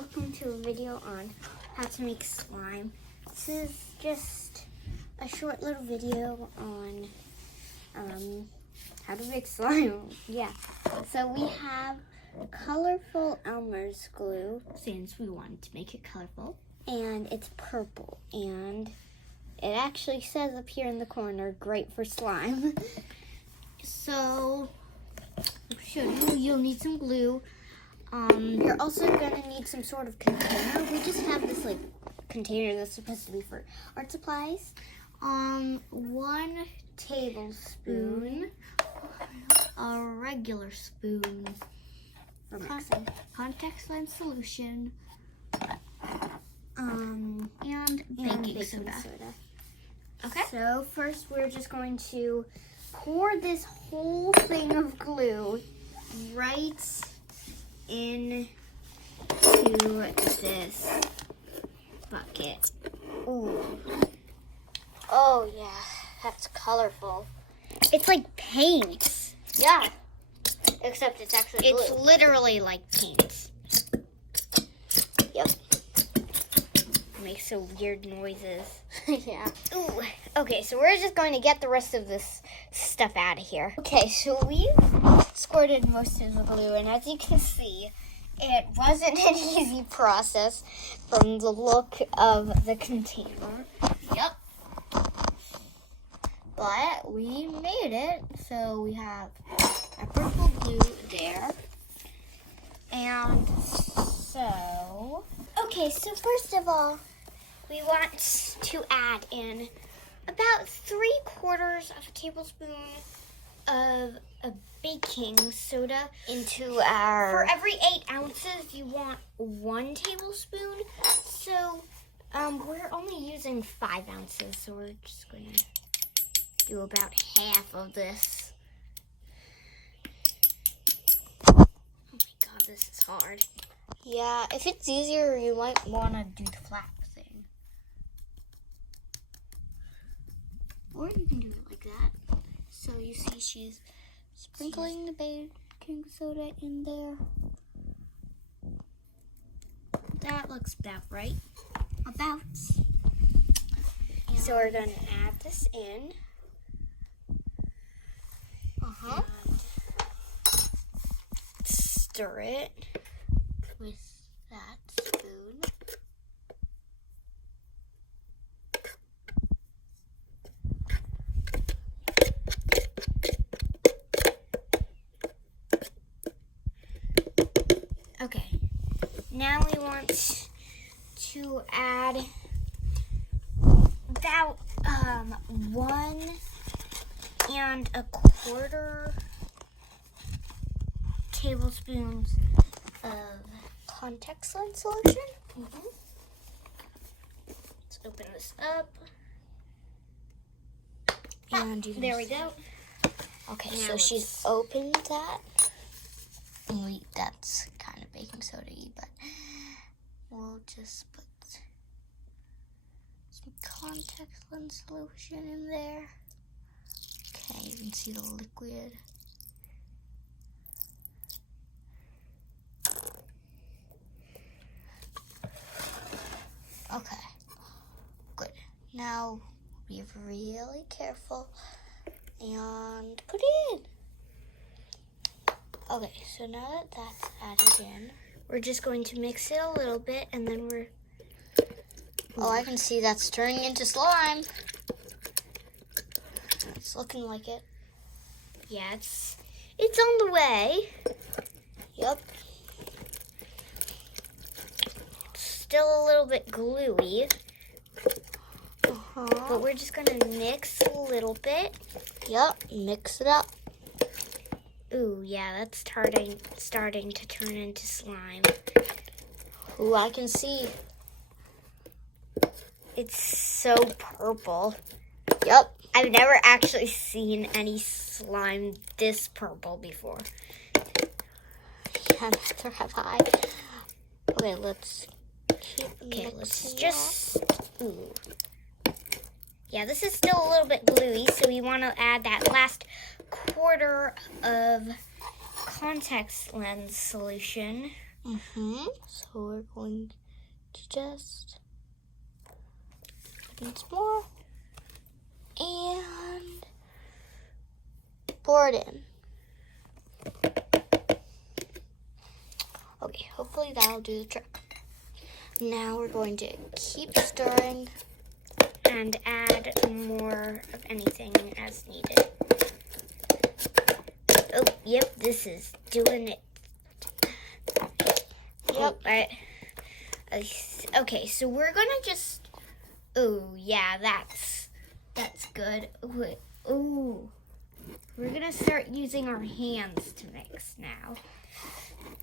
welcome to a video on how to make slime. This is just a short little video on how to make slime. Yeah, so we have colorful Elmer's glue, since we wanted to make it colorful, and it's purple, and it actually says up here in the corner, great for slime. So you'll need some glue. You're also gonna need some sort of container. We just have this container that's supposed to be for art supplies. 1 tablespoon, a regular spoon for mixing, contact lens solution, and baking soda. Okay. So first we're just going to pour this whole thing of glue right into this bucket. Ooh. Oh yeah, that's colorful. It's like paint. Yeah. Except it's actually glue. It's literally like paint. Yep. It makes so weird noises. Yeah. Ooh. Okay, so we're just going to get the rest of this stuff out of here. Okay, so we've squirted most of the glue, and as you can see, it wasn't an easy process from the look of the container. Yep. But we made it, so we have our purple glue there. And so, okay, so first of all, we want to add in about 3/4 of a tablespoon of a baking soda into our... For every 8 ounces, you want 1 tablespoon. So we're only using 5 ounces, so we're just going to do about half of this. Oh my god, this is hard. Yeah, if it's easier, you might want to do the flap thing. Or you can do it like that. So you see she's sprinkling the baking soda in there. That looks about right. About. And so we're going to add this in. Stir it with that spoon. Okay, now we want to add about 1 1/4 tablespoons of contact lens solution. Let's open this up. And there we go. Okay, now so she's opened that. That's kind of baking soda-y, but we'll just put some contact lens solution in there. Okay, you can see the liquid. Okay, good. Now be really careful and put it in. Okay, so now that that's added in, we're just going to mix it a little bit, and then we're... Oh, I can see that's turning into slime. It's looking like it. Yeah, it's on the way. Yep. It's still a little bit gluey. But we're just gonna mix a little bit. Yep, mix it up. Ooh, yeah, that's starting to turn into slime. Ooh, I can see. It's so purple. Yep. I've never actually seen any slime this purple before. Yeah, neither have I. Okay, let's just... Ooh. Yeah, this is still a little bit gluey, so we want to add that last 1/4 of contact lens solution. So we're going to just put in some more and pour it in. Okay, hopefully that'll do the trick. Now we're going to keep stirring and add more of anything as needed. Oh, yep, this is doing it. Yep. Okay, so we're gonna just. Oh yeah, that's good. Ooh, we're gonna start using our hands to mix now,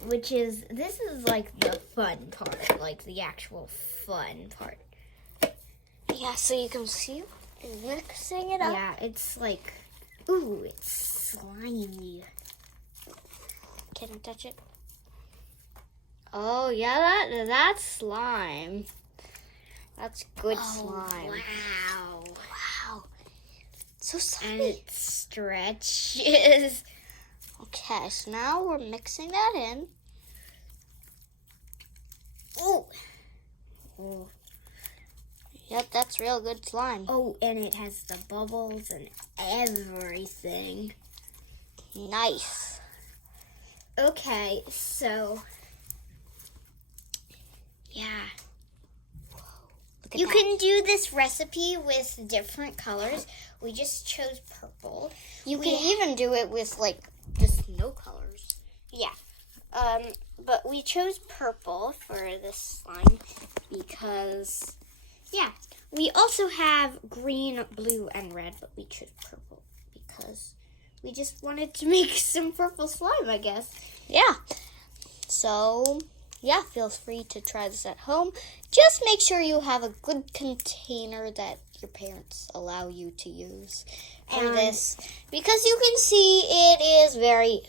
this is like the fun part, like the actual fun part. Yeah, so you can see mixing it up. Yeah, it's like, ooh, it's slimy. Can I touch it? Oh, yeah, that's slime. That's good slime. Wow. Wow. So slimy. And it stretches. Okay, so now we're mixing that in. Ooh. Ooh. Yep, that's real good slime. Oh, and it has the bubbles and everything. Nice. Okay, so yeah. You can do this recipe with different colors. We just chose purple. You can even do it with like just no colors. Yeah. But we chose purple for this slime because yeah. We also have green, blue, and red, but we chose purple because we just wanted to make some purple slime, I guess. Yeah. So, yeah, feel free to try this at home. Just make sure you have a good container that your parents allow you to use for this. Because you can see it is very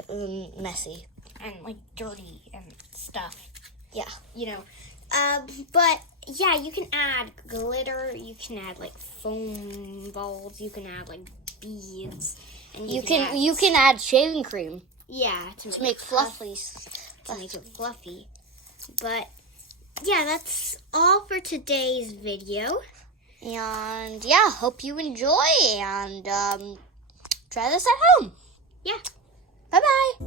messy. And, like, dirty and stuff. Yeah. You know. But yeah, you can add glitter, you can add like foam balls, you can add like beads, and you can add shaving cream. Yeah, to make fluffies. To make it fluffy. But yeah, that's all for today's video. And yeah, hope you enjoy and try this at home. Yeah. Bye-bye.